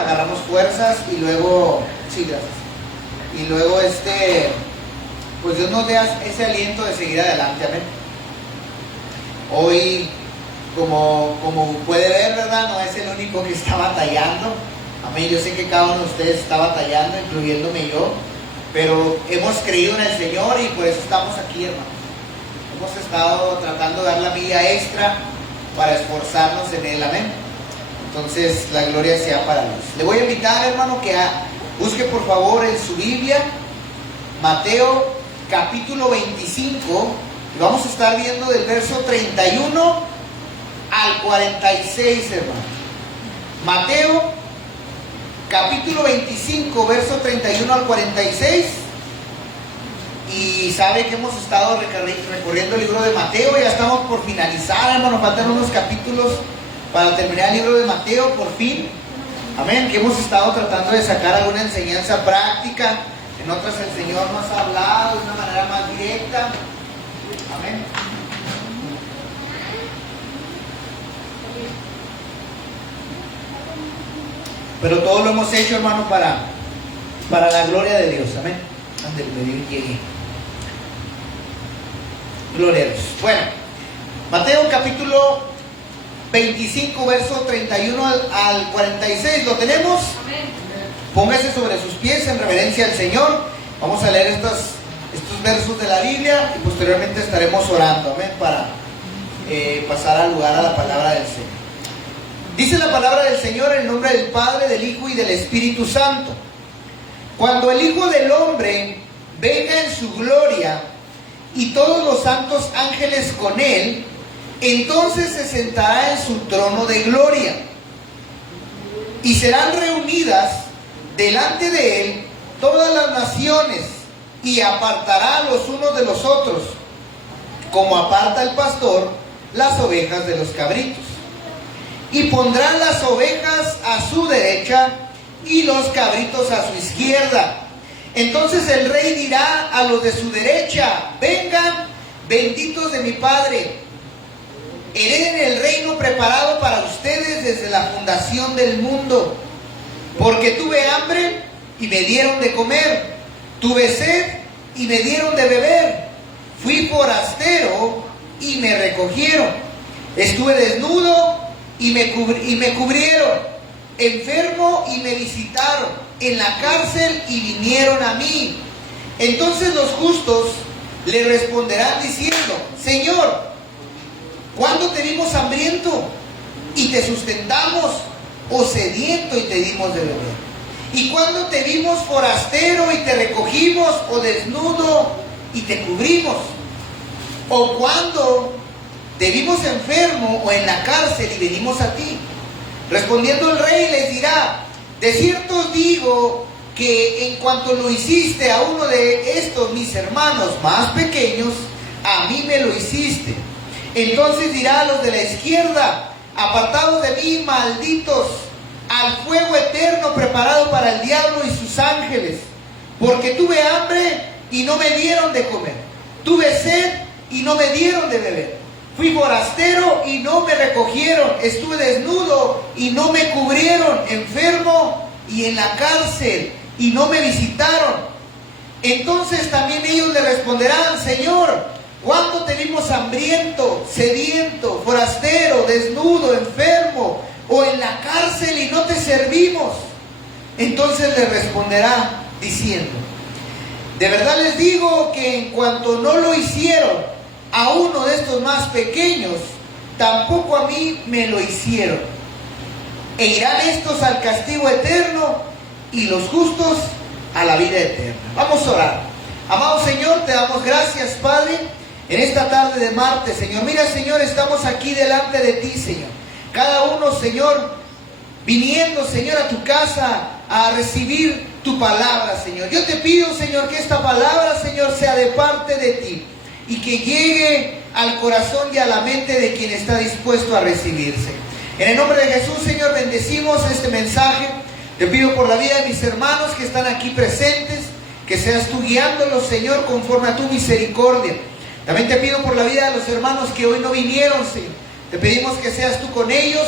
agarramos fuerzas y luego, sí, gracias, y luego pues Dios nos da ese aliento de seguir adelante, amén. Hoy, como puede ver, ¿verdad? No es el único que está batallando, amén. Yo sé que cada uno de ustedes está batallando, incluyéndome yo, pero hemos creído en el Señor y por eso estamos aquí, hermanos. Hemos estado tratando de dar la milla extra para esforzarnos en Él, amén. Entonces, la gloria sea para Dios. Le voy a invitar, hermano, que busque por favor en su Biblia Mateo capítulo 25, y vamos a estar viendo del verso 31 al 46, hermano. Mateo capítulo 25, verso 31 al 46. Y sabe que hemos estado recorriendo el libro de Mateo. Ya estamos por finalizar, hermano. Faltan unos capítulos para terminar el libro de Mateo, por fin. Amén. Que hemos estado tratando de sacar alguna enseñanza práctica. En otras el Señor nos ha hablado de una manera más directa. Amén. Pero todo lo hemos hecho, hermano, para la gloria de Dios. Amén. Antes de que llegue. Gloria a Dios. Bueno, Mateo capítulo 25, verso 31 al 46. ¿Lo tenemos? Amén. Póngase sobre sus pies en reverencia al Señor. Vamos a leer estos versos de la Biblia y posteriormente estaremos orando, amén, para pasar al lugar a la palabra del Señor. Dice la palabra del Señor en el nombre del Padre, del Hijo y del Espíritu Santo. Cuando el Hijo del Hombre venga en su gloria y todos los santos ángeles con Él, entonces se sentará en su trono de gloria. Y serán reunidas delante de Él todas las naciones, y apartará los unos de los otros, como aparta el pastor las ovejas de los cabritos. Y pondrán las ovejas a su derecha y los cabritos a su izquierda. Entonces el rey dirá a los de su derecha: vengan, benditos de mi Padre, hereden el reino preparado para ustedes desde la fundación del mundo. Porque tuve hambre y me dieron de comer, tuve sed y me dieron de beber, fui forastero y me recogieron, estuve desnudo y me cubrieron, enfermo y me visitaron, en la cárcel y vinieron a mí. Entonces los justos le responderán diciendo: Señor, ¿cuándo te vimos hambriento y te sustentamos, o sediento y te dimos de beber? ¿Y cuándo te vimos forastero y te recogimos, o desnudo y te cubrimos? ¿O cuándo te vimos enfermo o en la cárcel y venimos a ti? Respondiendo el rey les dirá: de cierto os digo que en cuanto lo hiciste a uno de estos mis hermanos más pequeños, a mí me lo hiciste. Entonces dirá a los de la izquierda: apartados de mí, malditos, al fuego eterno preparado para el diablo y sus ángeles. Porque tuve hambre y no me dieron de comer, tuve sed y no me dieron de beber, fui forastero y no me recogieron, estuve desnudo y no me cubrieron, enfermo y en la cárcel y no me visitaron. Entonces también ellos le responderán: Señor, ¿cuándo te vimos hambriento, sediento, forastero, desnudo, enfermo o en la cárcel y no te servimos? Entonces le responderá diciendo: de verdad les digo que en cuanto no lo hicieron a uno de estos más pequeños, tampoco a mí me lo hicieron. E irán estos al castigo eterno y los justos a la vida eterna. Vamos a orar. Amado Señor, te damos gracias, Padre, en esta tarde de martes, Señor. Mira, Señor, estamos aquí delante de ti, Señor. Cada uno, Señor, viniendo, Señor, a tu casa a recibir tu palabra, Señor. Yo te pido, Señor, que esta palabra, Señor, sea de parte de ti y que llegue al corazón y a la mente de quien está dispuesto a recibirse. En el nombre de Jesús, Señor, bendecimos este mensaje. Te pido por la vida de mis hermanos que están aquí presentes, que seas tú guiándolos, Señor, conforme a tu misericordia. También te pido por la vida de los hermanos que hoy no vinieron, Señor. Te pedimos que seas tú con ellos,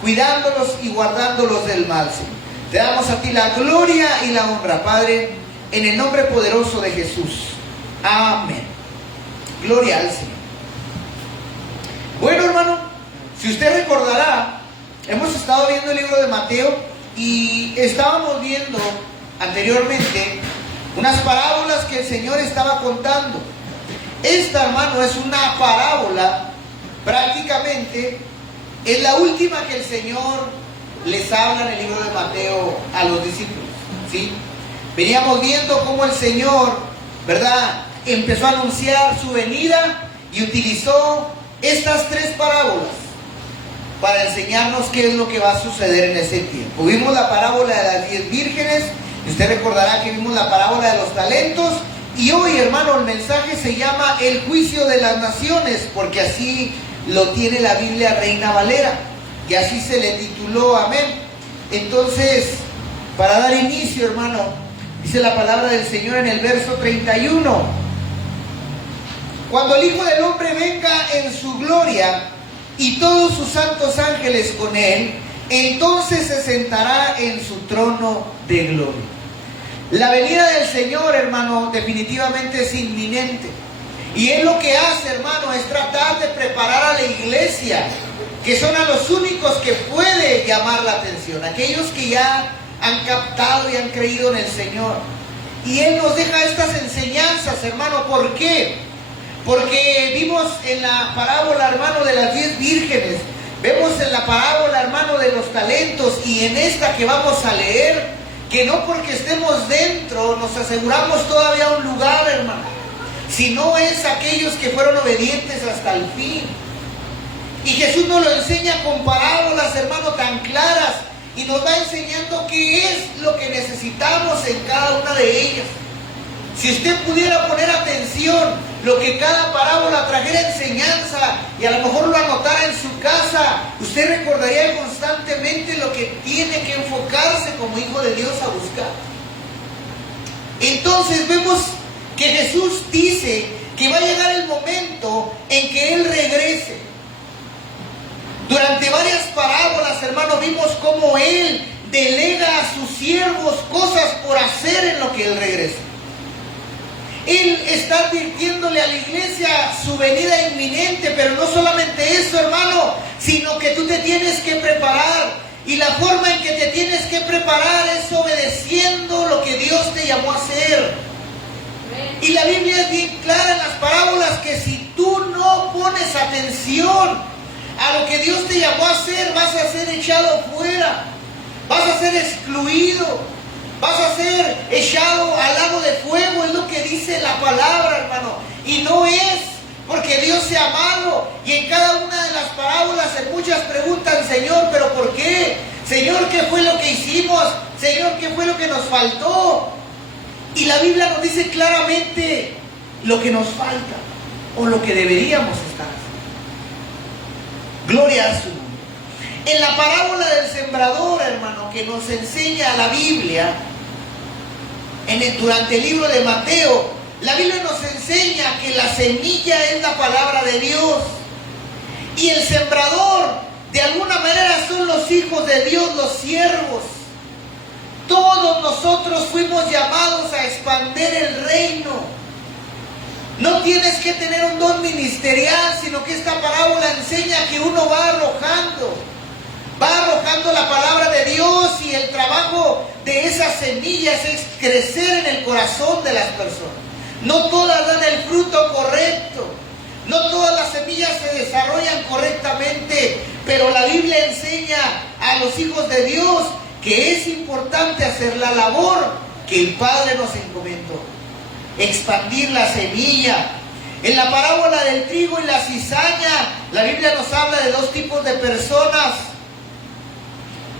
cuidándolos y guardándolos del mal, Señor. Te damos a ti la gloria y la honra, Padre, en el nombre poderoso de Jesús. Amén. Gloria al Señor. Bueno, hermano, si usted recordará, hemos estado viendo el libro de Mateo y estábamos viendo anteriormente unas parábolas que el Señor estaba contando. Esta, hermano, es una parábola, prácticamente es la última que el Señor les habla en el libro de Mateo a los discípulos, ¿sí? Veníamos viendo cómo el Señor, ¿verdad?, empezó a anunciar su venida y utilizó estas tres parábolas para enseñarnos qué es lo que va a suceder en ese tiempo. Vimos la parábola de las 10 vírgenes, y usted recordará que vimos la parábola de los talentos, y hoy, hermano, el mensaje se llama el juicio de las naciones, porque así lo tiene la Biblia Reina Valera, y así se le tituló, amén. Entonces, para dar inicio, hermano, dice la palabra del Señor en el verso 31: cuando el Hijo del Hombre venga en su gloria y todos sus santos ángeles con él, entonces se sentará en su trono de gloria. La venida del Señor, hermano, definitivamente es inminente. Y Él lo que hace, hermano, es tratar de preparar a la iglesia, que son a los únicos que puede llamar la atención, aquellos que ya han captado y han creído en el Señor. Y Él nos deja estas enseñanzas, hermano. ¿Por qué? Porque vimos en la parábola, hermano, de las 10 vírgenes, vemos en la parábola, hermano, de los talentos, y en esta que vamos a leer, que no porque estemos dentro nos aseguramos todavía un lugar, hermano, sino es aquellos que fueron obedientes hasta el fin. Y Jesús nos lo enseña con parábolas, hermano, tan claras, y nos va enseñando qué es lo que necesitamos en cada una de ellas. Si usted pudiera poner atención, lo que cada parábola trajera enseñanza, y a lo mejor lo anotara en su casa, usted recordaría constantemente lo que tiene que enfocarse como hijo de Dios a buscar. Entonces vemos que Jesús dice que va a llegar el momento en que Él regrese. Durante varias parábolas, hermano, vimos cómo Él delega a sus siervos cosas por hacer en lo que Él regresa. Él está advirtiéndole a la iglesia su venida inminente, pero no solamente eso, hermano, sino que tú te tienes que preparar. Y la forma en que te tienes que preparar es obedeciendo lo que Dios te llamó a hacer. Y la Biblia es bien clara en las parábolas que si tú no pones atención a lo que Dios te llamó a hacer, vas a ser echado fuera, vas a ser excluido. Vas a ser echado al lago de fuego, es lo que dice la palabra, hermano. Y no es porque Dios sea malo. Y en cada una de las parábolas, en muchas preguntan, Señor, ¿pero por qué? Señor, ¿qué fue lo que hicimos? Señor, ¿qué fue lo que nos faltó? Y la Biblia nos dice claramente lo que nos falta o lo que deberíamos estar haciendo. Gloria a su nombre. En la parábola del sembrador, hermano, que nos enseña la Biblia, durante el libro de Mateo, la Biblia nos enseña que la semilla es la palabra de Dios. Y el sembrador, de alguna manera, son los hijos de Dios, los siervos. Todos nosotros fuimos llamados a expandir el reino. No tienes que tener un don ministerial, sino que esta parábola enseña que uno va arrojando la palabra de Dios, y el trabajo de esas semillas es crecer en el corazón de las personas. No todas dan el fruto correcto, no todas las semillas se desarrollan correctamente, pero la Biblia enseña a los hijos de Dios que es importante hacer la labor que el Padre nos encomendó, expandir la semilla. En la parábola del trigo y la cizaña, la Biblia nos habla de dos tipos de personas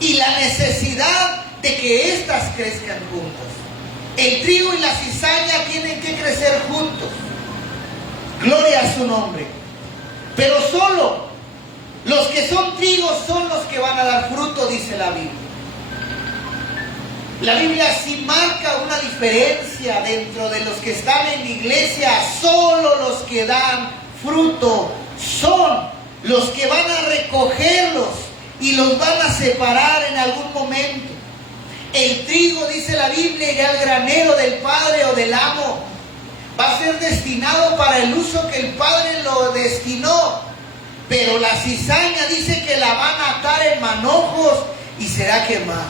y la necesidad de que éstas crezcan juntas. El trigo y la cizaña tienen que crecer juntos. Gloria a su nombre. Pero solo los que son trigos son los que van a dar fruto, dice la Biblia. La Biblia sí marca una diferencia dentro de los que están en la iglesia. Solo los que dan fruto son los que van a recogerlos y los van a separar en algún momento. El trigo, dice la Biblia, irá al granero del padre o del amo. Va a ser destinado para el uso que el padre lo destinó. Pero la cizaña dice que la van a atar en manojos y será quemada.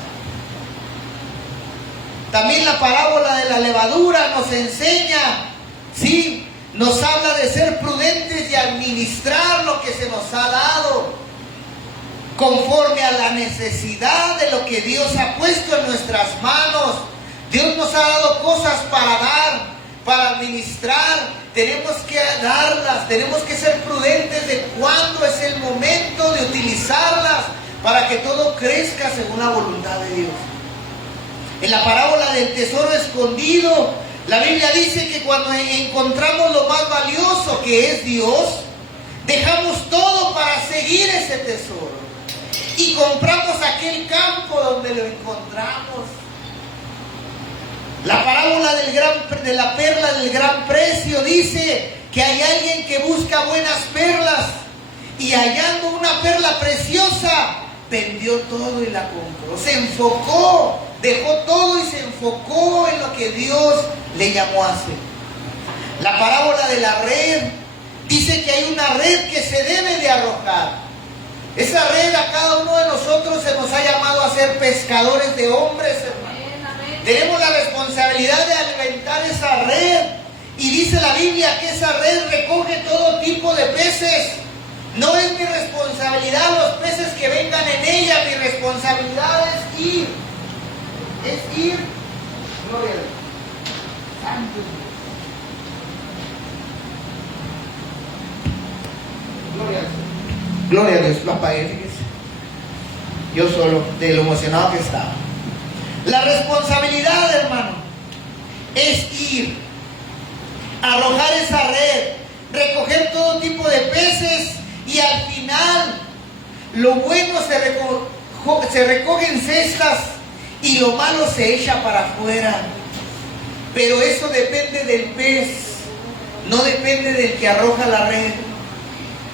También la parábola de la levadura nos enseña, sí, nos habla de ser prudentes y administrar lo que se nos ha dado conforme a la necesidad de lo que Dios ha puesto en nuestras manos. Dios nos ha dado cosas para dar, para administrar. Tenemos que darlas, tenemos que ser prudentes de cuándo es el momento de utilizarlas para que todo crezca según la voluntad de Dios. En la parábola del tesoro escondido, la Biblia dice que cuando encontramos lo más valioso, que es Dios, dejamos todo para seguir ese tesoro y compramos aquel campo donde lo encontramos. La parábola de la perla del gran precio dice que hay alguien que busca buenas perlas y hallando una perla preciosa, vendió todo y la compró. Se enfocó, dejó todo y se enfocó en lo que Dios le llamó a hacer. La parábola de la red dice que hay una red que se debe de arrojar. Esa red a cada uno de nosotros se nos ha llamado a ser pescadores de hombres, hermano. Tenemos la responsabilidad de alimentar esa red. Y dice la Biblia que esa red recoge todo tipo de peces. No es mi responsabilidad los peces que vengan en ella. Mi responsabilidad es ir. Es ir. Gloria a Dios. Santo Dios. Gloria a Dios. Gloria a Dios. Lo apagué, fíjese. Yo solo, de lo emocionado que estaba. La responsabilidad, hermano, es ir, arrojar esa red, recoger todo tipo de peces y al final lo bueno se recoge en cestas y lo malo se echa para afuera. Pero eso depende del pez, no depende del que arroja la red.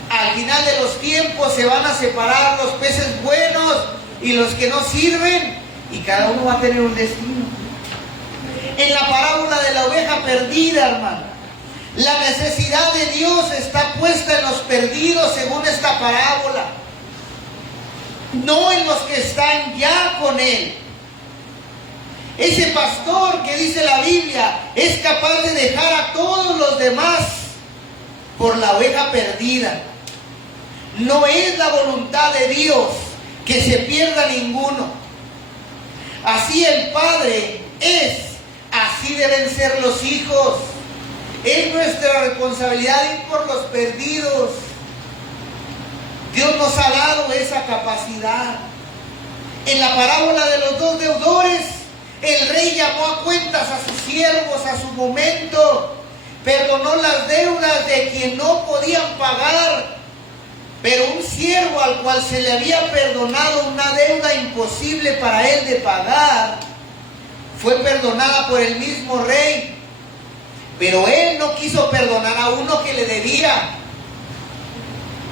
Al final de los tiempos se van a separar los peces buenos y los que no sirven. Y cada uno va a tener un destino. En la parábola de la oveja perdida, hermano, la necesidad de Dios está puesta en los perdidos según esta parábola, no en los que están ya con Él. Ese pastor que dice la Biblia es capaz de dejar a todos los demás por la oveja perdida. No es la voluntad de Dios que se pierda ninguno. Así el Padre es, así deben ser los hijos. Es nuestra responsabilidad ir por los perdidos. Dios nos ha dado esa capacidad. En la parábola de los dos deudores, el rey llamó a cuentas a sus siervos a su momento, perdonó las deudas de quien no podían pagar. Pero un siervo al cual se le había perdonado una deuda imposible para él de pagar, fue perdonada por el mismo rey. Pero él no quiso perdonar a uno que le debía.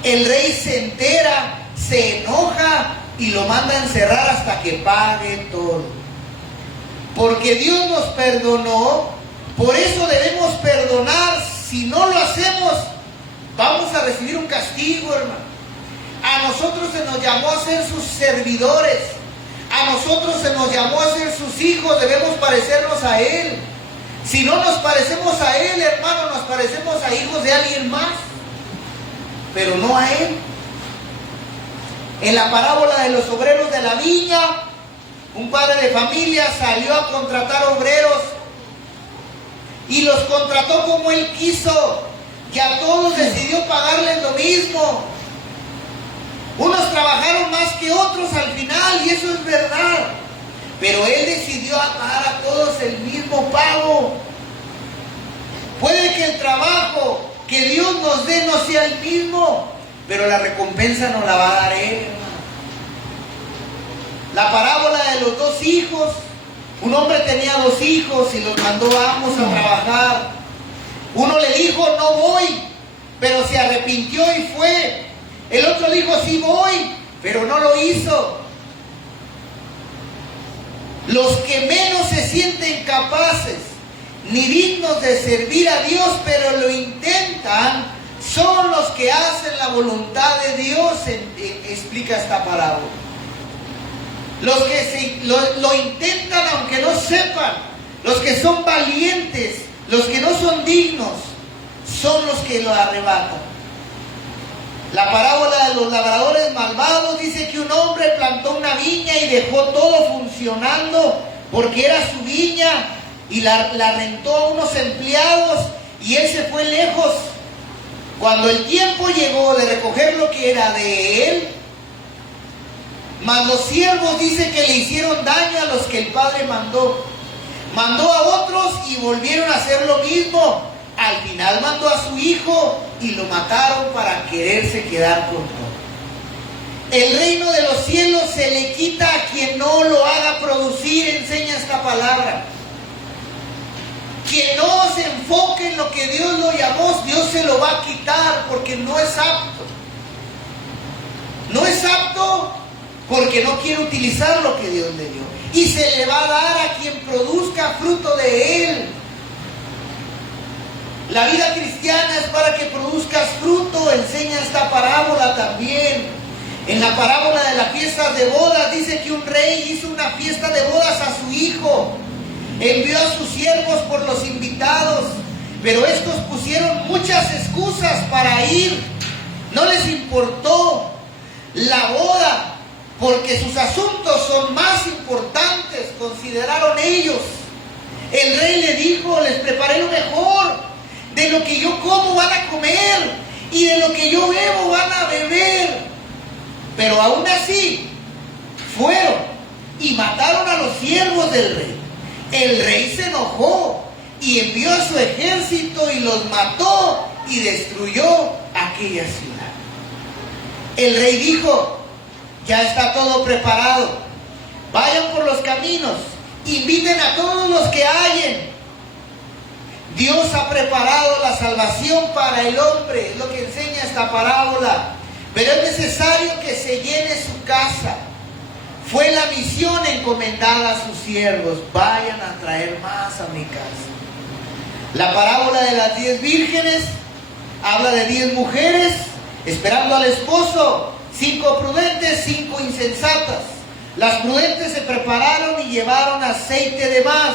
El rey se entera, se enoja y lo manda a encerrar hasta que pague todo. Porque Dios nos perdonó, por eso debemos perdonar. Si no lo hacemos, vamos a recibir un castigo, hermano. A nosotros se nos llamó a ser sus servidores. A nosotros se nos llamó a ser sus hijos. Debemos parecernos a Él. Si no nos parecemos a Él, hermano, nos parecemos a hijos de alguien más, pero no a Él. En la parábola de los obreros de la viña, un padre de familia salió a contratar obreros y los contrató como él quiso. Que a todos decidió pagarles lo mismo. Unos trabajaron más que otros al final, y eso es verdad. Pero él decidió pagar a todos el mismo pago. Puede que el trabajo que Dios nos dé no sea el mismo, pero la recompensa nos la va a dar Él, hermano. La parábola de los dos hijos. Un hombre tenía dos hijos y los mandó ambos a trabajar. Uno le dijo, no voy, pero se arrepintió y fue. El otro dijo, sí voy, pero no lo hizo. Los que menos se sienten capaces ni dignos de servir a Dios, pero lo intentan, son los que hacen la voluntad de Dios, explica esta parábola. Los que lo intentan aunque no sepan, los que son valientes, los que no son dignos, son los que lo arrebatan. La parábola de los labradores malvados dice que un hombre plantó una viña y dejó todo funcionando porque era su viña y la rentó a unos empleados y él se fue lejos. Cuando el tiempo llegó de recoger lo que era de él, mas los siervos dice que le hicieron daño a los que el padre mandó. Mandó a otros y volvieron a hacer lo mismo. Al final mandó a su hijo y lo mataron para quererse quedar con todo. El reino de los cielos se le quita a quien no lo haga producir, enseña esta palabra. Quien no se enfoque en lo que Dios lo llamó, Dios se lo va a quitar porque no es apto. No es apto porque no quiere utilizar lo que Dios le dio. Y se le va a dar a quien produzca fruto de él. La vida cristiana es para que produzcas fruto, enseña esta parábola también. En la parábola de las fiestas de bodas dice que un rey hizo una fiesta de bodas a su hijo. Envió a sus siervos por los invitados, pero estos pusieron muchas excusas para ir. No les importó la boda, porque sus asuntos son más importantes, consideraron ellos. El rey le dijo: les preparé lo mejor, de lo que yo como van a comer, y de lo que yo bebo van a beber. Pero aún así, fueron y mataron a los siervos del rey. El rey se enojó y envió a su ejército y los mató y destruyó aquella ciudad. El rey dijo: ya está todo preparado, vayan por los caminos, inviten a todos los que hallen. Dios ha preparado la salvación para el hombre, es lo que enseña esta parábola, pero es necesario que se llene su casa. Fue la misión encomendada a sus siervos: vayan a traer más a mi casa. La parábola de las 10 vírgenes habla de 10 mujeres esperando al esposo, 5 prudentes, 5 insensatas. Las prudentes se prepararon y llevaron aceite de más.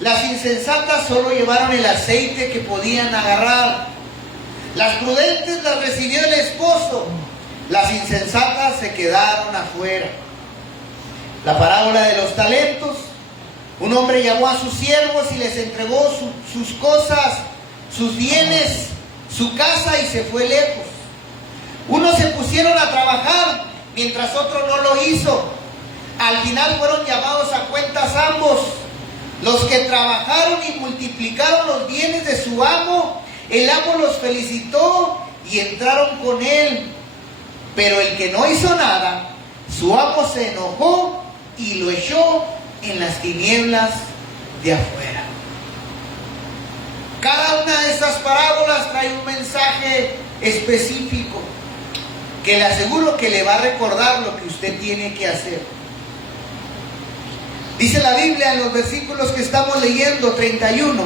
Las insensatas solo llevaron el aceite que podían agarrar. Las prudentes las recibió el esposo, las insensatas se quedaron afuera. La parábola de los talentos: un hombre llamó a sus siervos y les entregó sus cosas, sus bienes, su casa, y se fue lejos. Unos se pusieron a trabajar mientras otro no lo hizo. Al final fueron llamados a cuentas ambos. Los que trabajaron y multiplicaron los bienes de su amo, el amo los felicitó y entraron con él. Pero el que no hizo nada, su amo se enojó y lo echó en las tinieblas de afuera. Cada una de estas parábolas trae un mensaje específico que le aseguro que le va a recordar lo que usted tiene que hacer. Dice la Biblia en los versículos que estamos leyendo, 31,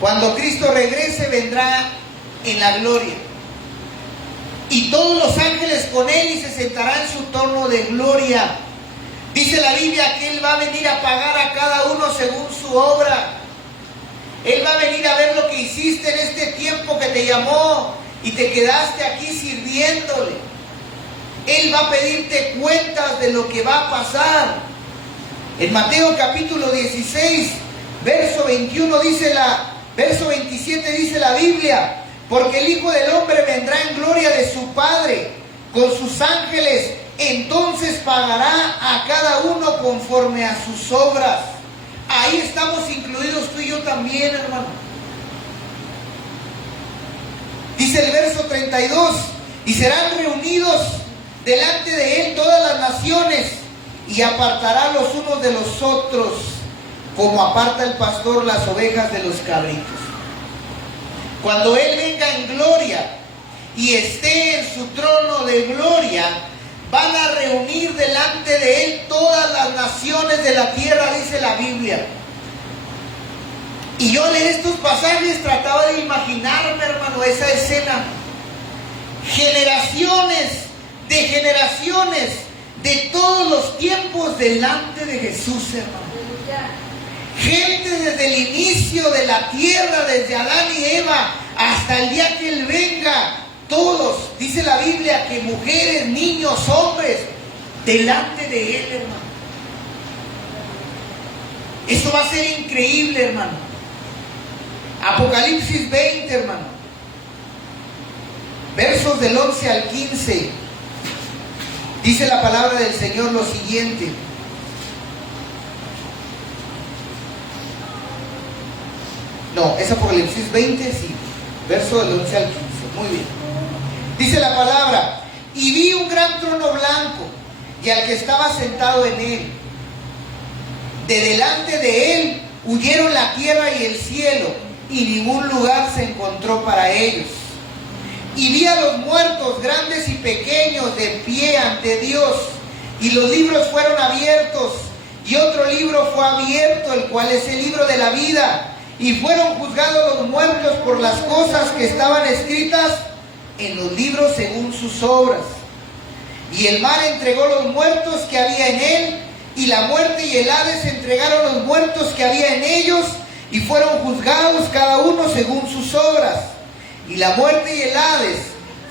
cuando Cristo regrese vendrá en la gloria, y todos los ángeles con él, y se sentará en su trono de gloria. Dice la Biblia que él va a venir a pagar a cada uno según su obra. Él va a venir a ver lo que hiciste en este tiempo que te llamó y te quedaste aquí sirviéndole. Él va a pedirte cuentas de lo que va a pasar. En Mateo capítulo 16, verso 21 verso 27 dice la Biblia: porque el Hijo del Hombre vendrá en gloria de su Padre con sus ángeles, entonces pagará a cada uno conforme a sus obras. Ahí estamos incluidos tú y yo también, hermano. Dice el verso 32: y serán reunidos delante de él todas las naciones, y apartará los unos de los otros, como aparta el pastor las ovejas de los cabritos. Cuando él venga en gloria y esté en su trono de gloria, van a reunir delante de Él todas las naciones de la tierra, dice la Biblia. Y yo al leer estos pasajes trataba de imaginarme, hermano, esa escena. Generaciones de todos los tiempos delante de Jesús, hermano. Gente desde el inicio de la tierra, desde Adán y Eva, hasta el día que Él venga. Todos, dice la Biblia, que mujeres, niños, hombres, delante de Él, hermano. Esto va a ser increíble, hermano. Apocalipsis 20, hermano. Versos del 11 al 15. Dice la palabra del Señor lo siguiente. No, es Apocalipsis 20, sí. Verso del 11 al 15. Muy bien. Dice la palabra: y vi un gran trono blanco y al que estaba sentado en él. De delante de él huyeron la tierra y el cielo, y ningún lugar se encontró para ellos. Y vi a los muertos, grandes y pequeños, de pie ante Dios, y los libros fueron abiertos, y otro libro fue abierto, el cual es el libro de la vida, y fueron juzgados los muertos por las cosas que estaban escritas en los libros según sus obras. Y el mar entregó los muertos que había en él, y la muerte y el Hades entregaron los muertos que había en ellos, y fueron juzgados cada uno según sus obras. Y la muerte y el Hades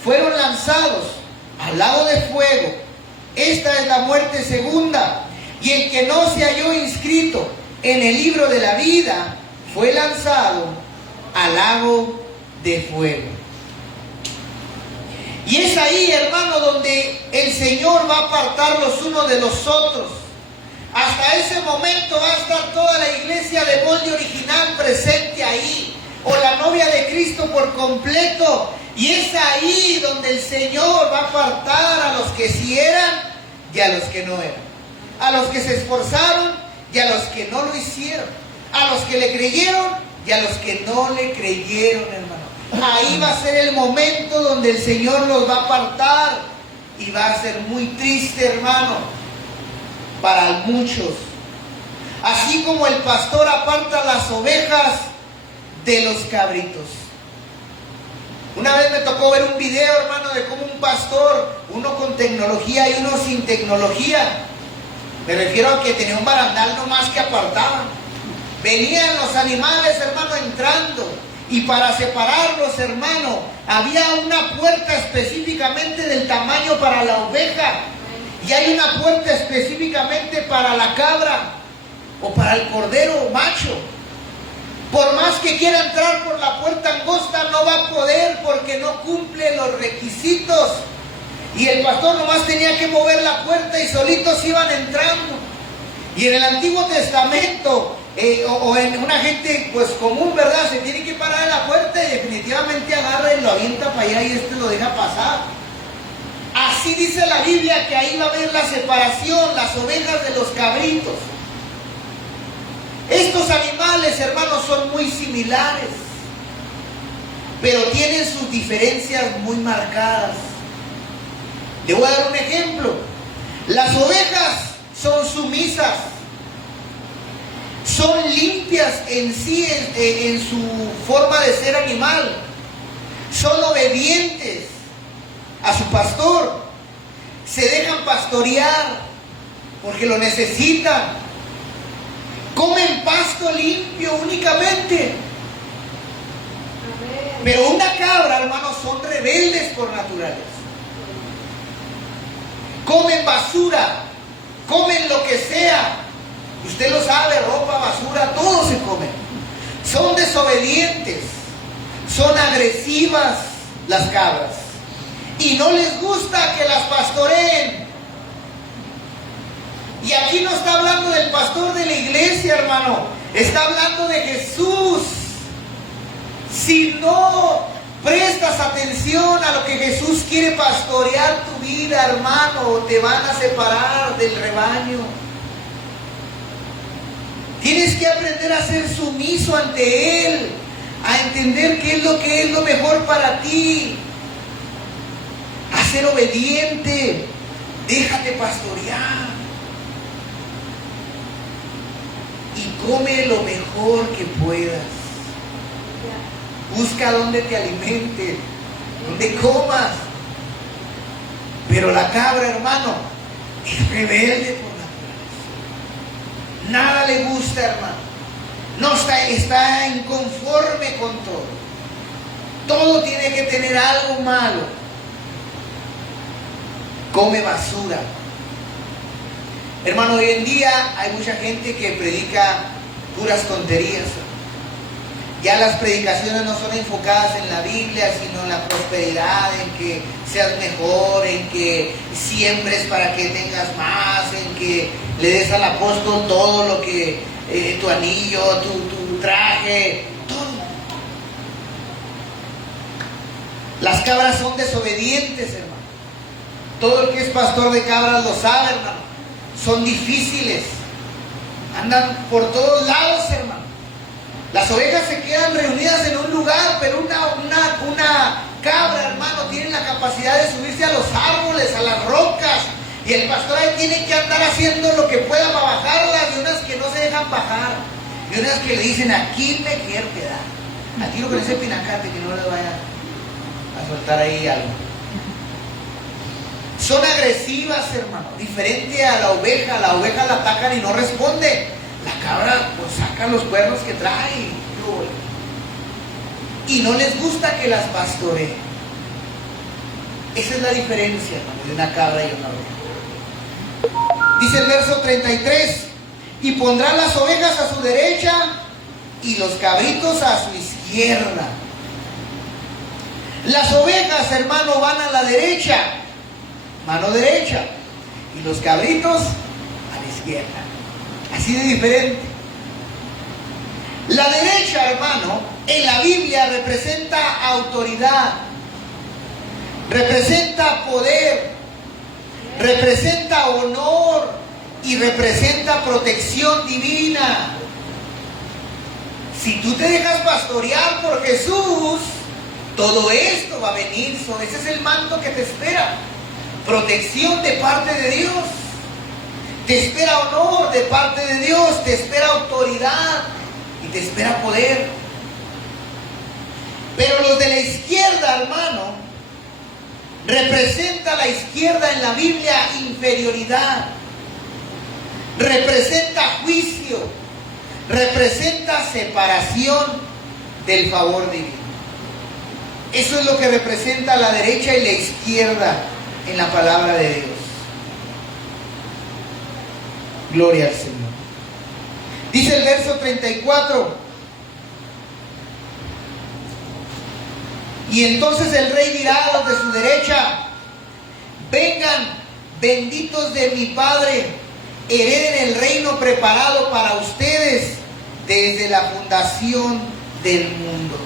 fueron lanzados al lago de fuego. Esta es la muerte segunda. Y el que no se halló inscrito en el libro de la vida fue lanzado al lago de fuego. Y es ahí, hermano, donde el Señor va a apartar los unos de los otros. Hasta ese momento va a estar toda la iglesia de molde original presente ahí, o la novia de Cristo por completo. Y es ahí donde el Señor va a apartar a los que sí eran y a los que no eran, a los que se esforzaron y a los que no lo hicieron, a los que le creyeron y a los que no le creyeron, hermano. Ahí va a ser el momento donde el Señor los va a apartar, y va a ser muy triste, hermano, para muchos. Así como el pastor aparta las ovejas de los cabritos. Una vez me tocó ver un video, hermano, de cómo un pastor, uno con tecnología y uno sin tecnología, me refiero a que tenía un barandal nomás que apartaban. Venían los animales, hermano, entrando, y para separarlos, hermano, había una puerta específicamente del tamaño para la oveja, y hay una puerta específicamente para la cabra o para el cordero macho. Por más que quiera entrar por la puerta angosta, no va a poder, porque no cumple los requisitos. Y el pastor nomás tenía que mover la puerta y solitos iban entrando. Y en el Antiguo Testamento, o en una gente pues común, ¿verdad? Se tiene que parar en la puerta y definitivamente agarra y lo avienta para allá y lo deja pasar. Así dice la Biblia, que ahí va a haber la separación, las ovejas de los cabritos. Estos animales, hermanos, son muy similares, pero tienen sus diferencias muy marcadas. Le voy a dar un ejemplo. Las ovejas son sumisas, son limpias en sí, en su forma de ser animal, son obedientes a su pastor, se dejan pastorear porque lo necesitan, comen pasto limpio únicamente. Pero una cabra, hermanos, son rebeldes por naturaleza. Comen basura, comen lo que sea. Usted lo sabe, ropa, basura, todo se come. Son desobedientes, son agresivas las cabras. Y no les gusta que las pastoreen. Y aquí no está hablando del pastor de la iglesia, hermano. Está hablando de Jesús. Si no prestas atención a lo que Jesús quiere pastorear tu vida, hermano, te van a separar del rebaño. Tienes que aprender a ser sumiso ante Él, a entender qué es lo mejor para ti, a ser obediente. Déjate pastorear. Y come lo mejor que puedas. Busca donde te alimente, donde comas. Pero la cabra, hermano, es rebelde por naturaleza. Nada le gusta, hermano. No está inconforme con todo. Todo tiene que tener algo malo. Come basura. Hermano, hoy en día hay mucha gente que predica puras tonterías. Ya las predicaciones no son enfocadas en la Biblia, sino en la prosperidad, en que seas mejor, en que siembres para que tengas más, en que le des al apóstol todo lo que, tu anillo, tu traje, todo. Las cabras son desobedientes, hermano. Todo el que es pastor de cabras lo sabe, hermano. Son difíciles. Andan por todos lados, hermano. Las ovejas se quedan reunidas en un lugar, pero una cabra, hermano, tiene la capacidad de subirse a los árboles, a las rocas. Y el pastor ahí tiene que andar haciendo lo que pueda para bajarlas. Y unas que no se dejan bajar. Y unas que le dicen, aquí me quiero quedar. Aquí lo con ese pinacate, que no le vaya a soltar ahí algo. Son agresivas, hermano. Diferente a la oveja. La oveja la atacan y no responde. La cabra pues saca los cuernos que trae. Y no les gusta que las pastoreen. Esa es la diferencia, hermano, de una cabra y una oveja. Dice el verso 33. Y pondrán las ovejas a su derecha y los cabritos a su izquierda. Las ovejas, hermano, van a la derecha, mano derecha, y los cabritos a la izquierda. Así de diferente. La derecha, hermano, en la Biblia representa autoridad, representa poder, representa honor y representa protección divina. Si tú te dejas pastorear por Jesús, todo esto va a venir. Ese es el manto que te espera. Protección de parte de Dios. Te espera honor de parte de Dios. Te espera autoridad. Y te espera poder. Pero los de la izquierda, hermano, representa la izquierda en la Biblia inferioridad. Representa juicio. Representa separación del favor divino. Eso es lo que representa la derecha y la izquierda en la palabra de Dios. Gloria al Señor. Dice el verso 34. Y entonces el rey dirá a los de su derecha: vengan, benditos de mi Padre, hereden el reino preparado para ustedes desde la fundación del mundo.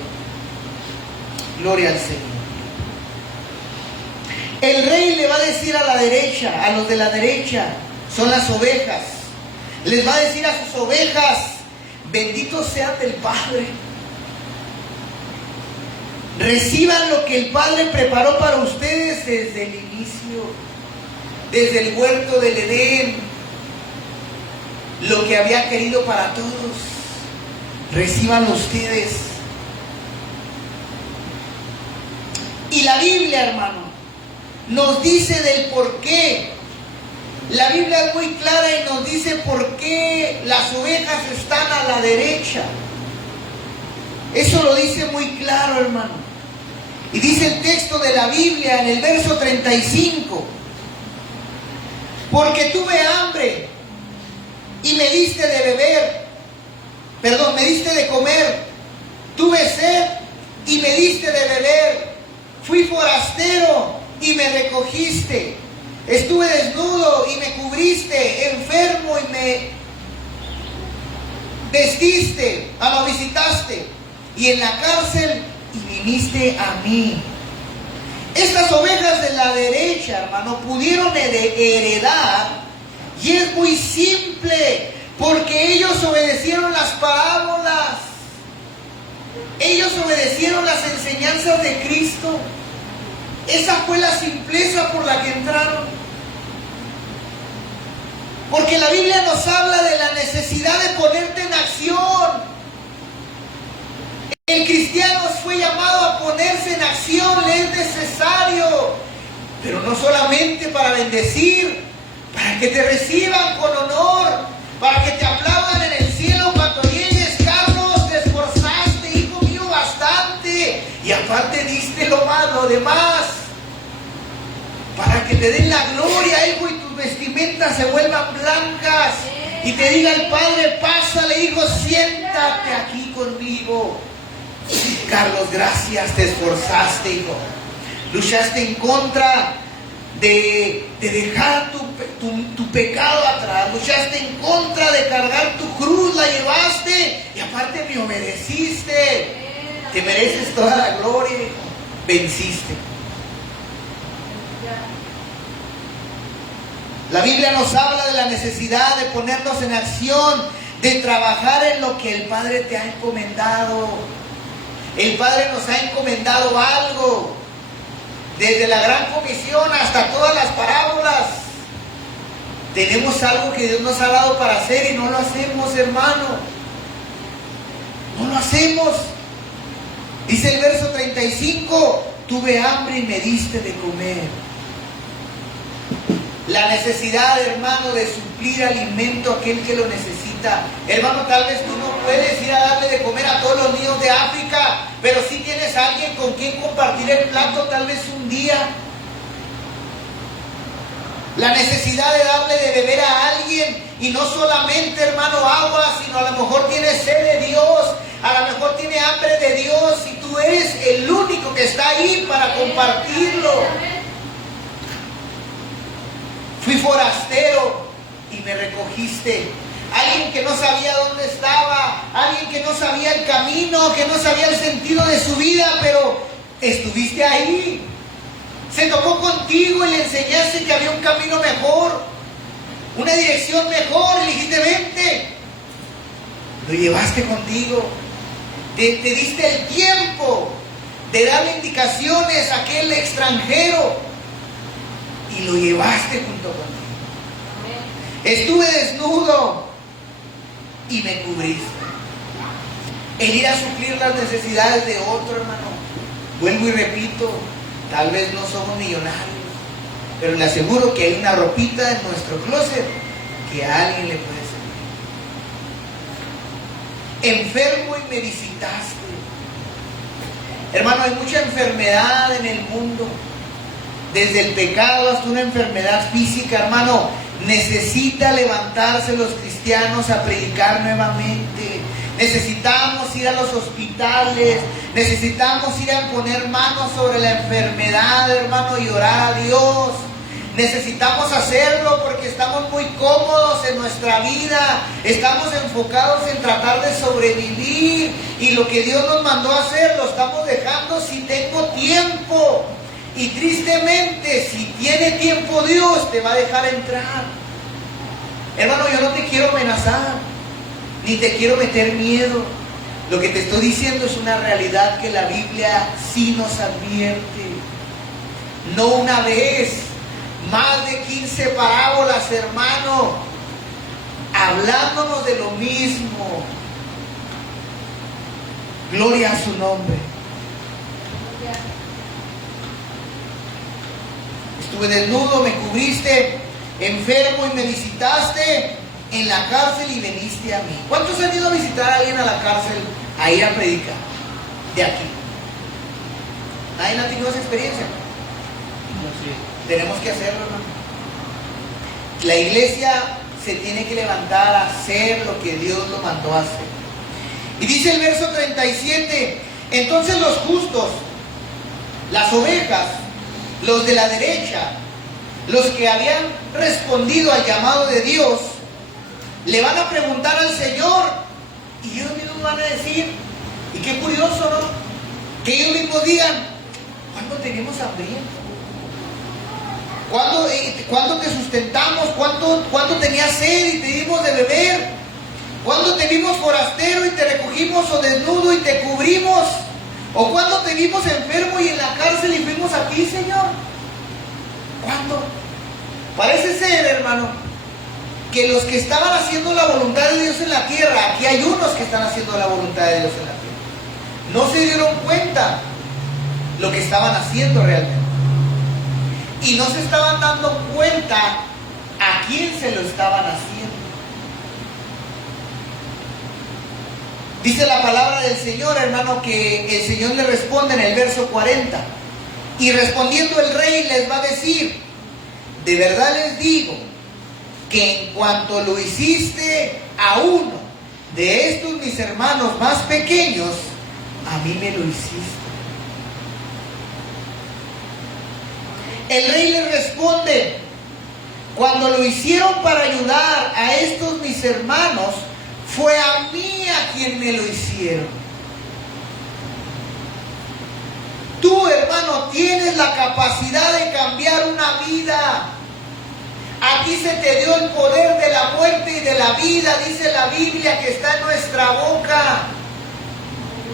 Gloria al Señor. El rey le va a decir a la derecha, a los de la derecha, son las ovejas, les va a decir a sus ovejas: benditos sean del Padre. Reciban lo que el Padre preparó para ustedes desde el inicio, desde el huerto del Edén, lo que había querido para todos. Reciban ustedes. Y la Biblia, hermano, nos dice del por qué. La Biblia es muy clara y nos dice por qué las ovejas están a la derecha. Eso lo dice muy claro, hermano. Y dice el texto de la Biblia en el verso 35: porque tuve hambre y me diste de beber, me diste de comer, tuve sed y me diste de beber, fui forastero y me recogiste, estuve desnudo y me cubriste, enfermo y me vestiste, me visitaste, y en la cárcel y viniste a mí. Estas ovejas de la derecha, hermano, pudieron heredar, y es muy simple, porque ellos obedecieron las parábolas, ellos obedecieron las enseñanzas de Cristo. Esa fue la simpleza por la que entraron. Porque la Biblia nos habla de la necesidad de ponerte en acción. El cristiano fue llamado a ponerse en acción, le es necesario, pero no solamente para bendecir, para que te reciban con honor, para que te aplaudan en el cielo cuando llegues. Carlos, te esforzaste, hijo mío, bastante, y aparte diste lo demás, para que te den la gloria, hijo, y tus vestimentas se vuelvan blancas, y te diga el Padre: pásale, hijo, siéntate aquí conmigo. Carlos, gracias, te esforzaste, hijo. Luchaste en contra de dejar tu pecado atrás. Luchaste en contra de cargar tu cruz, la llevaste y aparte me obedeciste. Te mereces toda la gloria, hijo. Venciste. La Biblia nos habla de la necesidad de ponernos en acción, de trabajar en lo que el Padre te ha encomendado. El Padre nos ha encomendado algo, desde la gran comisión hasta todas las parábolas. Tenemos algo que Dios nos ha dado para hacer y no lo hacemos, hermano. No lo hacemos. Dice el verso 35: tuve hambre y me diste de comer. La necesidad, hermano, de suplir alimento a aquel que lo necesita. Hermano, tal vez tú no puedes ir a darle de comer a todos los niños de África, pero sí tienes a alguien con quien compartir el plato, tal vez un día. La necesidad de darle de beber a alguien, y no solamente, hermano, agua, sino a lo mejor tiene sed de Dios, a lo mejor tiene hambre de Dios, y tú eres el único que está ahí para compartirlo. Fui forastero y me recogiste. Alguien que no sabía dónde estaba, alguien que no sabía el camino, que no sabía el sentido de su vida, pero estuviste ahí. Se tocó contigo y le enseñaste que había un camino mejor, una dirección mejor, y le dijiste: vente. Lo llevaste contigo. Te diste el tiempo de darle indicaciones a aquel extranjero y lo llevaste junto contigo. Estuve desnudo y me cubriste. El ir a suplir las necesidades de otro, hermano. Vuelvo y repito, tal vez no somos millonarios, pero le aseguro que hay una ropita en nuestro closet que a alguien le puede servir. Enfermo y me visitaste. Hermano, hay mucha enfermedad en el mundo, desde el pecado hasta una enfermedad física, hermano. Necesita levantarse los cristianos a predicar nuevamente. Necesitamos ir a los hospitales, necesitamos ir a poner manos sobre la enfermedad, hermano, y orar a Dios. Necesitamos hacerlo porque estamos muy cómodos en nuestra vida, estamos enfocados en tratar de sobrevivir, y lo que Dios nos mandó a hacer lo estamos dejando si tengo tiempo. Y tristemente, si tiene tiempo Dios, te va a dejar entrar. Hermano, yo no te quiero amenazar, ni te quiero meter miedo. Lo que te estoy diciendo es una realidad que la Biblia sí nos advierte. No una vez, más de 15 parábolas, hermano, hablándonos de lo mismo. Gloria a su nombre. Estuve desnudo, me cubriste, enfermo y me visitaste, en la cárcel y veniste a mí. ¿Cuántos han ido a visitar a alguien a la cárcel a ir a predicar? De aquí. ¿Nadie ha tenido esa experiencia? No, sí. Tenemos que hacerlo, hermano. La iglesia se tiene que levantar a hacer lo que Dios lo mandó a hacer. Y dice el verso 37, entonces los justos, las ovejas, los de la derecha, los que habían respondido al llamado de Dios, le van a preguntar al Señor, y ellos mismos van a decir, y qué curioso, ¿no? Que ellos mismos digan, ¿cuándo tenemos hambriento? ¿Cuándo te sustentamos? ¿Cuándo tenías sed y te dimos de beber? ¿Cuándo te vimos forastero y te recogimos, o desnudo y te cubrimos? ¿O cuándo te vimos enfermo y en la cárcel y fuimos a ti, Señor? ¿Cuándo? Parece ser, hermano, que los que estaban haciendo la voluntad de Dios en la tierra, aquí hay unos que están haciendo la voluntad de Dios en la tierra, no se dieron cuenta lo que estaban haciendo realmente. Y no se estaban dando cuenta a quién se lo estaban haciendo. Dice la palabra del Señor, hermano, que el Señor le responde en el verso 40. Y respondiendo el rey les va a decir: de verdad les digo que en cuanto lo hiciste a uno de estos mis hermanos más pequeños, a mí me lo hiciste. El rey le responde: cuando lo hicieron para ayudar a estos mis hermanos, fue a mí a quien me lo hicieron. Tú, hermano, tienes la capacidad de cambiar una vida. A ti se te dio el poder de la muerte y de la vida, dice la Biblia, que está en nuestra boca.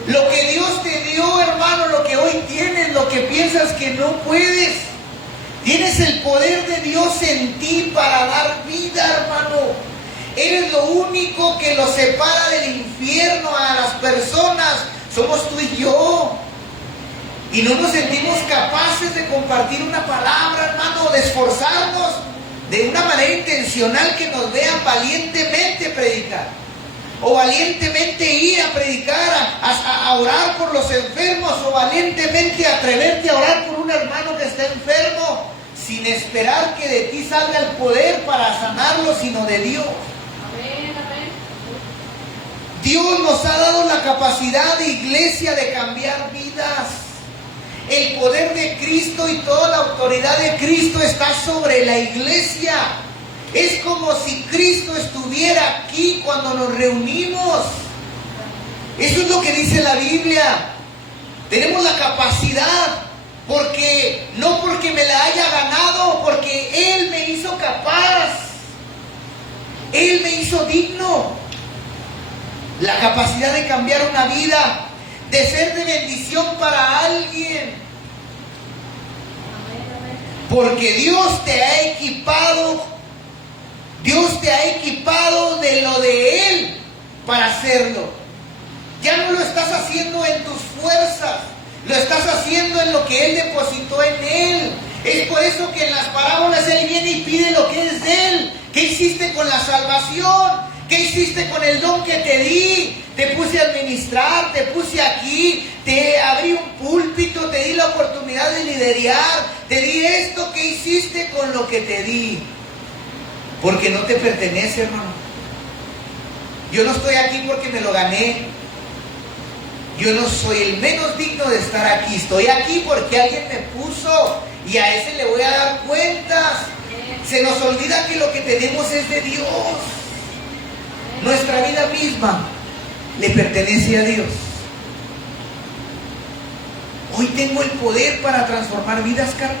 Lo que Dios te dio, hermano, lo que hoy tienes, lo que piensas que no puedes, tienes el poder de Dios en ti para dar vida, hermano. Eres lo único que los separa del infierno a las personas. Somos tú y yo. Y no nos sentimos capaces de compartir una palabra, hermano, de esforzarnos de una manera intencional, que nos vean valientemente predicar, o valientemente ir a predicar, a orar por los enfermos, o valientemente atreverte a orar por un hermano que está enfermo, sin esperar que de ti salga el poder para sanarlo, sino de Dios. Dios nos ha dado la capacidad de iglesia de cambiar vidas. El poder de Cristo y toda la autoridad de Cristo está sobre la iglesia. Es como si Cristo estuviera aquí cuando nos reunimos. Eso es lo que dice la Biblia. Tenemos la capacidad, no porque me la haya ganado, porque Él me hizo capaz. Él me hizo digno. La capacidad de cambiar una vida, de ser de bendición para alguien. Porque Dios te ha equipado. Dios te ha equipado de lo de Él para hacerlo. Ya no lo estás haciendo en tus fuerzas, lo estás haciendo en lo que Él depositó en Él. Es por eso que en las parábolas Él viene y pide lo que es de Él. ¿Qué hiciste con la salvación? ¿Qué hiciste con el don que te di? Te puse a administrar, te puse aquí, te abrí un púlpito, te di la oportunidad de liderar, te di esto. ¿Qué hiciste con lo que te di? Porque no te pertenece, hermano. Yo no estoy aquí porque me lo gané. Yo no soy el menos digno de estar aquí. Estoy aquí porque alguien me puso y a ese le voy a dar cuentas. Se nos olvida que lo que tenemos es de Dios. Nuestra vida misma le pertenece a Dios. Hoy tengo el poder para transformar vidas, Carlos.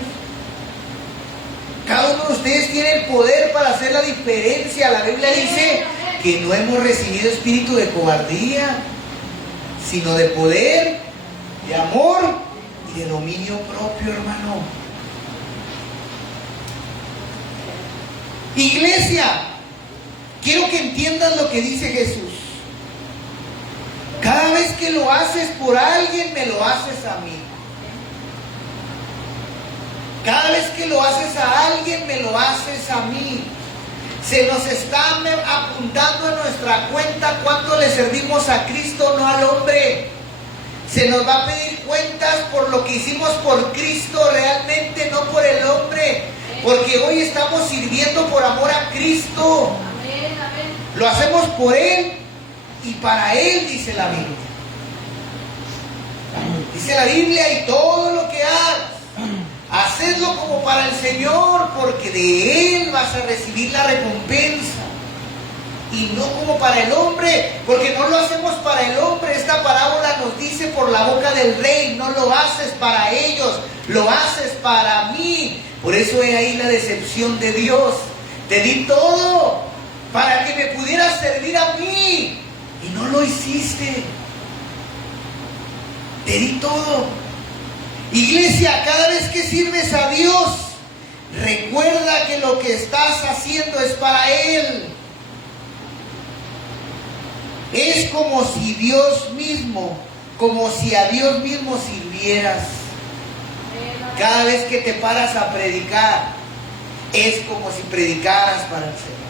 Cada uno de ustedes tiene el poder para hacer la diferencia. La Biblia dice que no hemos recibido espíritu de cobardía, sino de poder, de amor y de dominio propio, hermano. Iglesia, quiero que entiendas lo que dice Jesús. Cada vez que lo haces por alguien, me lo haces a mí. Cada vez que lo haces a alguien, me lo haces a mí. Se nos está apuntando en nuestra cuenta cuánto le servimos a Cristo, no al hombre. Se nos va a pedir cuentas por lo que hicimos por Cristo realmente, no por el hombre. Porque hoy estamos sirviendo por amor a Cristo. Lo hacemos por Él y para Él, dice la Biblia. Dice la Biblia: y todo lo que hagas, hacedlo como para el Señor, porque de Él vas a recibir la recompensa. Y no como para el hombre, porque no lo hacemos para el hombre. Esta parábola nos dice por la boca del rey: no lo haces para ellos, lo haces para mí. Por eso es ahí la decepción de Dios. Te di todo para que me pudieras servir a mí y no lo hiciste. Te di todo. Iglesia, cada vez que sirves a Dios, recuerda que lo que estás haciendo es para Él. Es como si Dios mismo, como si a Dios mismo sirvieras. Cada vez que te paras a predicar, es como si predicaras para el Señor.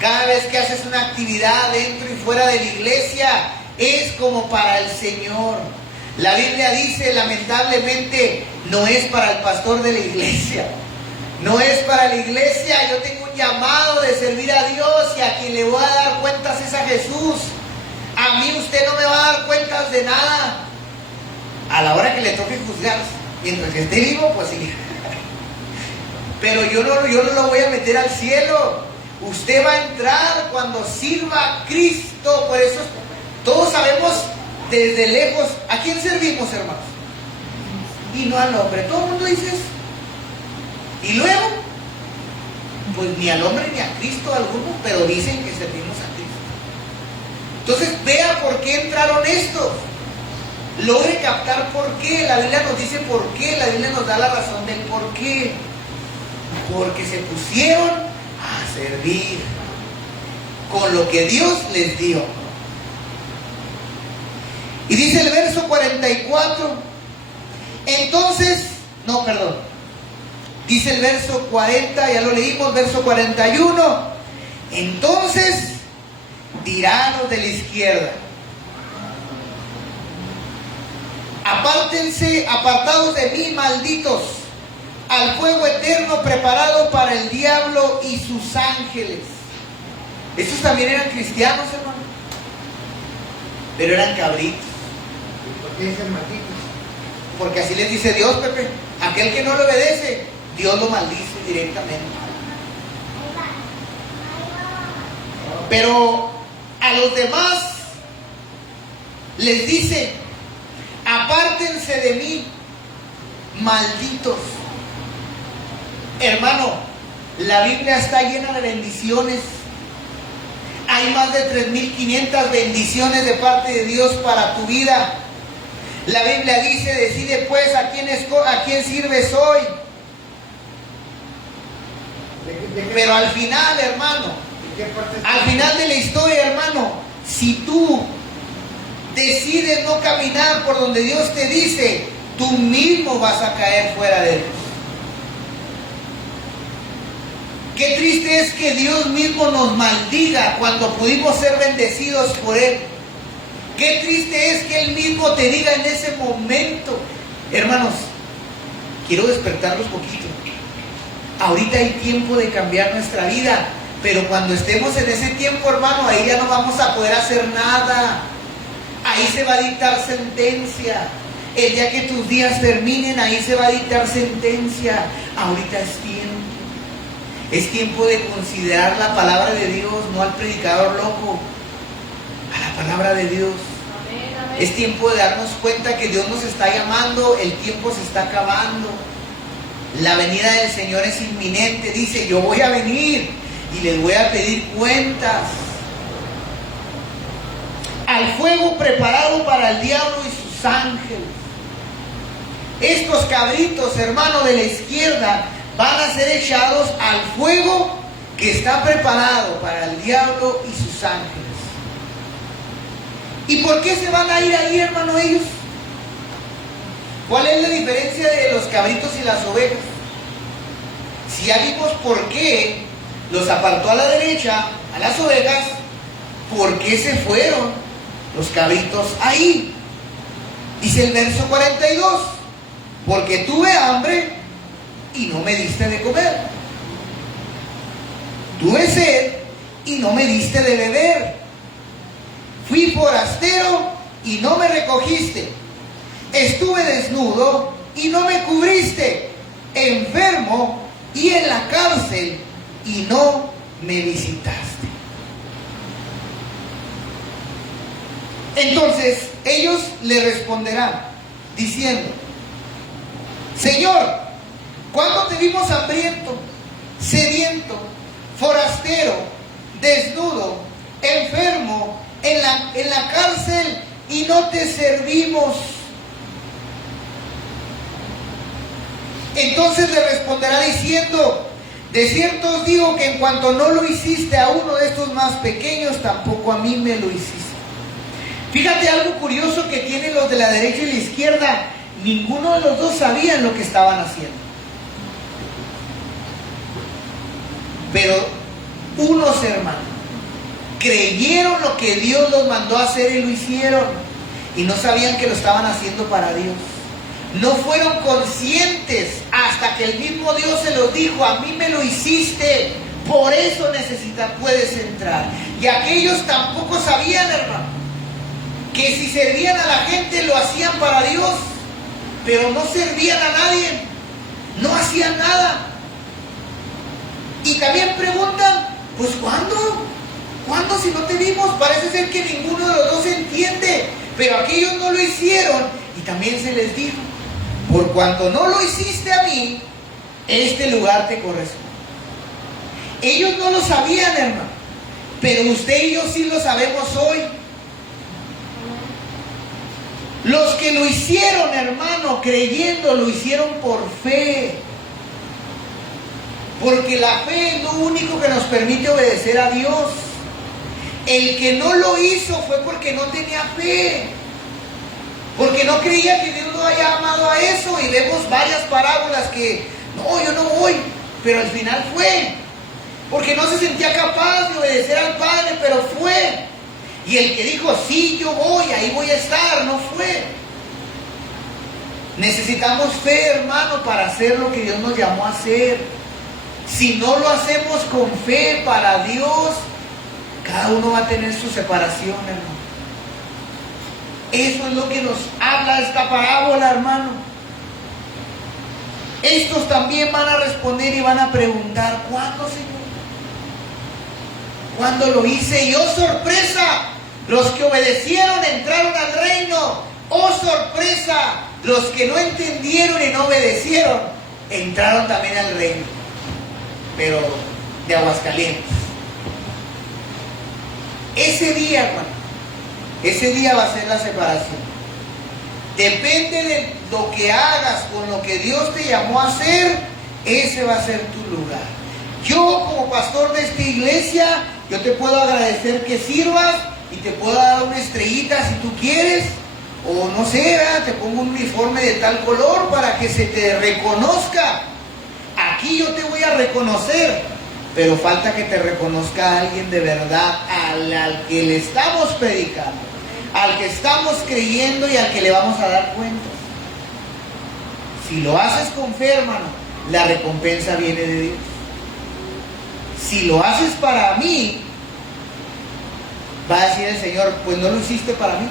Cada vez que haces una actividad dentro y fuera de la iglesia, es como para el Señor. La Biblia dice, lamentablemente, no es para el pastor de la iglesia. No es para la iglesia. Yo tengo un llamado de servir a Dios y a quien le voy a dar cuentas es a Jesús. A mí usted no me va a dar cuentas de nada. A la hora que le toque juzgar, mientras que esté vivo, pues sí. Pero yo no lo voy a meter al cielo. Usted va a entrar cuando sirva a Cristo. Por eso todos sabemos desde lejos a quién servimos, hermanos. Y no al hombre. Todo el mundo dice eso. Y luego, pues ni al hombre ni a Cristo alguno, pero dicen que servimos a Cristo. Entonces vea por qué entraron estos. Logre captar por qué. La Biblia nos dice por qué. La Biblia nos da la razón del por qué. Porque se pusieron a servir con lo que Dios les dio. Y dice el verso 44. Entonces, no, perdón. Dice el verso 40, ya lo leímos, verso 41. Entonces dirán los de la izquierda: apártense, apartados de mí, malditos, al fuego eterno preparado para el diablo y sus ángeles. Estos también eran cristianos, hermano, pero eran cabritos. ¿Por qué dicen malditos? Porque así les dice Dios, Pepe. Aquel que no le obedece, Dios lo maldice directamente. Pero a los demás les dice: apártense de mí, malditos. Hermano, la Biblia está llena de bendiciones. Hay más de 3.500 bendiciones de parte de Dios para tu vida. La Biblia dice: decide pues a quién sirves hoy. Pero al final, hermano, al final de la historia, hermano, si tú decides no caminar por donde Dios te dice, tú mismo vas a caer fuera de Dios. Qué triste es que Dios mismo nos maldiga cuando pudimos ser bendecidos por Él. Qué triste es que Él mismo te diga en ese momento: hermanos, quiero despertarlos poquito. Ahorita hay tiempo de cambiar nuestra vida, pero cuando estemos en ese tiempo, hermano, ahí ya no vamos a poder hacer nada. Ahí se va a dictar sentencia. El día que tus días terminen, ahí se va a dictar sentencia. Ahorita es tiempo. Es tiempo de considerar la palabra de Dios, no al predicador loco, a la palabra de Dios. Amén, amén. Es tiempo de darnos cuenta que Dios nos está llamando, el tiempo se está acabando. La venida del Señor es inminente. Dice: yo voy a venir y les voy a pedir cuentas. Al fuego preparado para el diablo y sus ángeles. Estos cabritos, hermano, de la izquierda, van a ser echados al fuego que está preparado para el diablo y sus ángeles. ¿Y por qué se van a ir ahí, hermano, ellos? ¿Cuál es la diferencia de los cabritos y las ovejas? Si ya vimos por qué los apartó a la derecha, a las ovejas, ¿por qué se fueron los cabritos ahí? Dice el verso 42: porque tuve hambre y no me diste de comer. Tuve sed y no me diste de beber. Fui forastero y no me recogiste. Estuve desnudo y no me cubriste. Enfermo y en la cárcel y no me visitaste. Entonces ellos le responderán diciendo: Señor, ¿cuándo te vimos hambriento, sediento, forastero, desnudo, enfermo, en la cárcel y no te servimos? Entonces le responderá diciendo: de cierto os digo que en cuanto no lo hiciste a uno de estos más pequeños, tampoco a mí me lo hiciste. Fíjate algo curioso que tienen los de la derecha y la izquierda. Ninguno de los dos sabían lo que estaban haciendo. Pero unos hermanos creyeron lo que Dios los mandó a hacer y lo hicieron. Y no sabían que lo estaban haciendo para Dios. No fueron conscientes hasta que el mismo Dios se los dijo: a mí me lo hiciste, por eso puedes entrar. Y aquellos tampoco sabían, hermano, que si servían a la gente lo hacían para Dios, pero no servían a nadie, no hacían nada. Y también preguntan: pues ¿cuándo? ¿Cuándo si no te vimos? Parece ser que ninguno de los dos entiende. Pero aquellos no lo hicieron y también se les dijo: por cuanto no lo hiciste a mí, este lugar te corresponde. Ellos no lo sabían, hermano, pero usted y yo sí lo sabemos hoy. Los que lo hicieron, hermano, creyendo, lo hicieron por fe. Porque la fe es lo único que nos permite obedecer a Dios. El que no lo hizo fue porque no tenía fe, porque no creía que Dios lo haya amado a eso. Y vemos varias parábolas que: no, yo no voy, pero al final fue, porque no se sentía capaz de obedecer al Padre, pero fue. Y el que dijo: sí, yo voy, ahí voy a estar, no fue. Necesitamos fe, hermano, para hacer lo que Dios nos llamó a hacer. Si no lo hacemos con fe para Dios, cada uno va a tener su separación, hermano. Eso es lo que nos habla esta parábola, hermano. Estos también van a responder y van a preguntar: ¿cuándo, Señor? ¿Cuándo lo hice? Y ¡oh, sorpresa! Los que obedecieron entraron al reino. ¡Oh, sorpresa! Los que no entendieron y no obedecieron entraron también al reino, pero de Aguascalientes. Ese día, hermano, ese día va a ser la separación. Depende de lo que hagas con lo que Dios te llamó a hacer, ese va a ser tu lugar. Yo, como pastor de esta iglesia, yo te puedo agradecer que sirvas y te puedo dar una estrellita si tú quieres, o no sé, ¿verdad? Te pongo un uniforme de tal color para que se te reconozca. Aquí yo te voy a reconocer, pero falta que te reconozca alguien de verdad, al que le estamos predicando, al que estamos creyendo y al que le vamos a dar cuentas. Si lo haces con fe, hermano, la recompensa viene de Dios. Si lo haces para mí, va a decir el Señor: pues no lo hiciste para mí,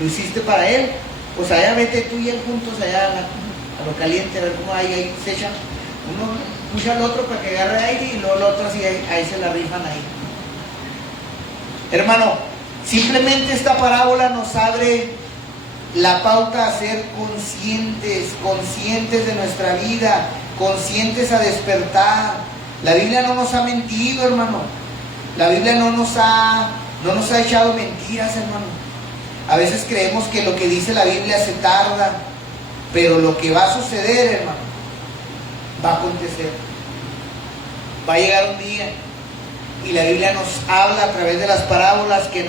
lo hiciste para Él. Pues allá vete tú y Él juntos allá a lo caliente, a ver cómo ahí se echan. Uno pucha al otro para que agarre aire y luego el otro así, ahí se la rifan ahí. Hermano, simplemente esta parábola nos abre la pauta a ser conscientes de nuestra vida, conscientes a despertar. La Biblia no nos ha mentido, hermano. La Biblia no nos ha echado mentiras, hermano. A veces creemos que lo que dice la Biblia se tarda, pero lo que va a suceder, hermano, va a acontecer. Va a llegar un día, y la Biblia nos habla a través de las parábolas que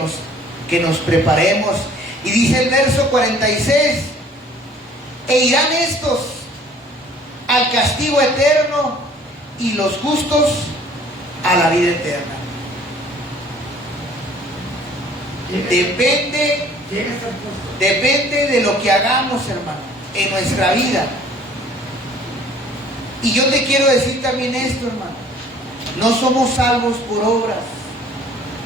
nos preparemos. Y dice el verso 46: e irán estos al castigo eterno y los justos a la vida eterna. Depende de lo que hagamos, hermano, en nuestra vida. Y yo te quiero decir también esto, hermano: no somos salvos por obras.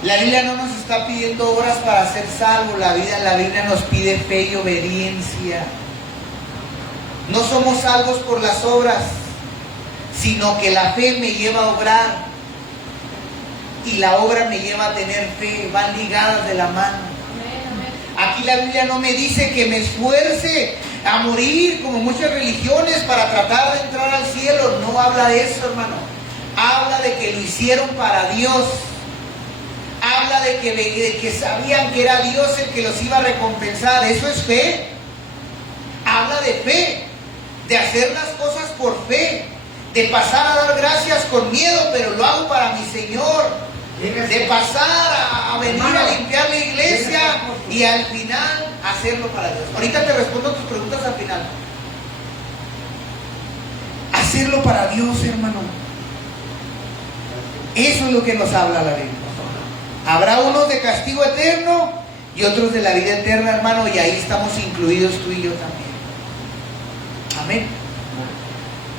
La Biblia no nos está pidiendo obras para ser salvos. La Biblia nos pide fe y obediencia. No somos salvos por las obras, sino que la fe me lleva a obrar y la obra me lleva a tener fe. Van ligadas de la mano. Aquí la Biblia no me dice que me esfuerce a morir como muchas religiones para tratar de entrar al cielo. No habla de eso, hermano. Habla de que lo hicieron para Dios. Habla de que sabían que era Dios el que los iba a recompensar. Eso es fe. Habla de fe, de hacer las cosas por fe, de pasar a dar gracias con miedo, pero lo hago para mi Señor, de pasar a venir a limpiar la iglesia y al final hacerlo para Dios. Ahorita te respondo tus preguntas al final. Hacerlo para Dios, hermano. Eso es lo que nos habla la Biblia. Habrá unos de castigo eterno y otros de la vida eterna, hermano, y ahí estamos incluidos tú y yo también. Amén.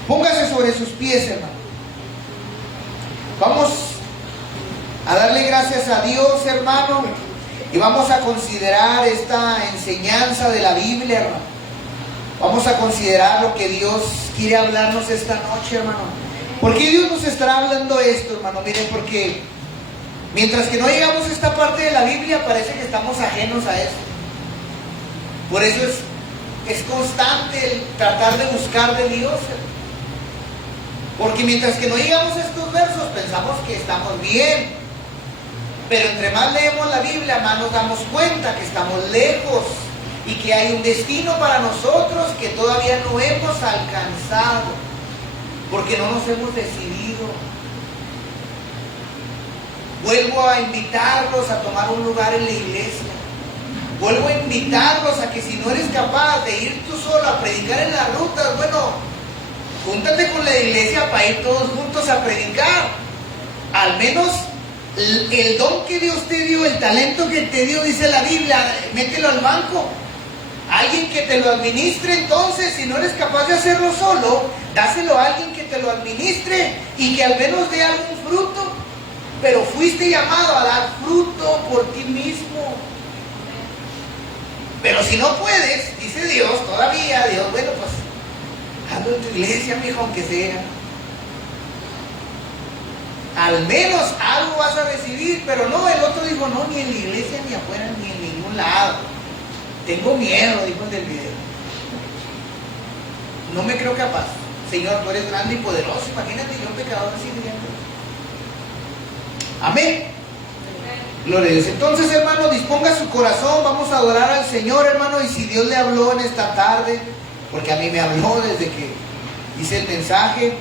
Póngase sobre sus pies, hermano. Vamos a darle gracias a Dios, hermano, y vamos a considerar esta enseñanza de la Biblia, hermano. Vamos a considerar lo que Dios quiere hablarnos esta noche, hermano. ¿Por qué Dios nos estará hablando esto, hermano? Miren, porque mientras que no llegamos a esta parte de la Biblia, parece que estamos ajenos a eso. Por eso es constante el tratar de buscar de Dios, hermano. Porque mientras que no llegamos a estos versos, pensamos que estamos bien. Pero entre más leemos la Biblia, más nos damos cuenta que estamos lejos y que hay un destino para nosotros que todavía no hemos alcanzado, porque no nos hemos decidido. Vuelvo a invitarlos a tomar un lugar en la iglesia. Vuelvo a invitarlos a que si no eres capaz de ir tú solo a predicar en las rutas, bueno, júntate con la iglesia para ir todos juntos a predicar. Al menos el don que Dios te dio, el talento que te dio, dice la Biblia, mételo al banco. Alguien que te lo administre. Entonces, si no eres capaz de hacerlo solo, dáselo a alguien que te lo administre y que al menos dé algún fruto. Pero fuiste llamado a dar fruto por ti mismo. Pero si no puedes, dice Dios, todavía, Dios, bueno, pues hazlo en tu iglesia, mijo, aunque sea. Al menos algo vas a recibir. Pero no, el otro dijo, no, ni en la iglesia, ni afuera, ni en ningún lado. Tengo miedo, dijo el del video. No me creo capaz. Señor, tú eres grande y poderoso. Imagínate yo, pecador, así viviendo. Amén. Gloria a Dios. Entonces, hermano, disponga su corazón. Vamos a adorar al Señor, hermano. Y si Dios le habló en esta tarde, porque a mí me habló desde que hice el mensaje,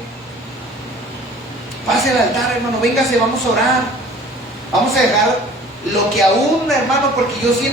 pase al altar, hermano. Véngase, vamos a orar. Vamos a dejar lo que aún, hermano, porque yo siento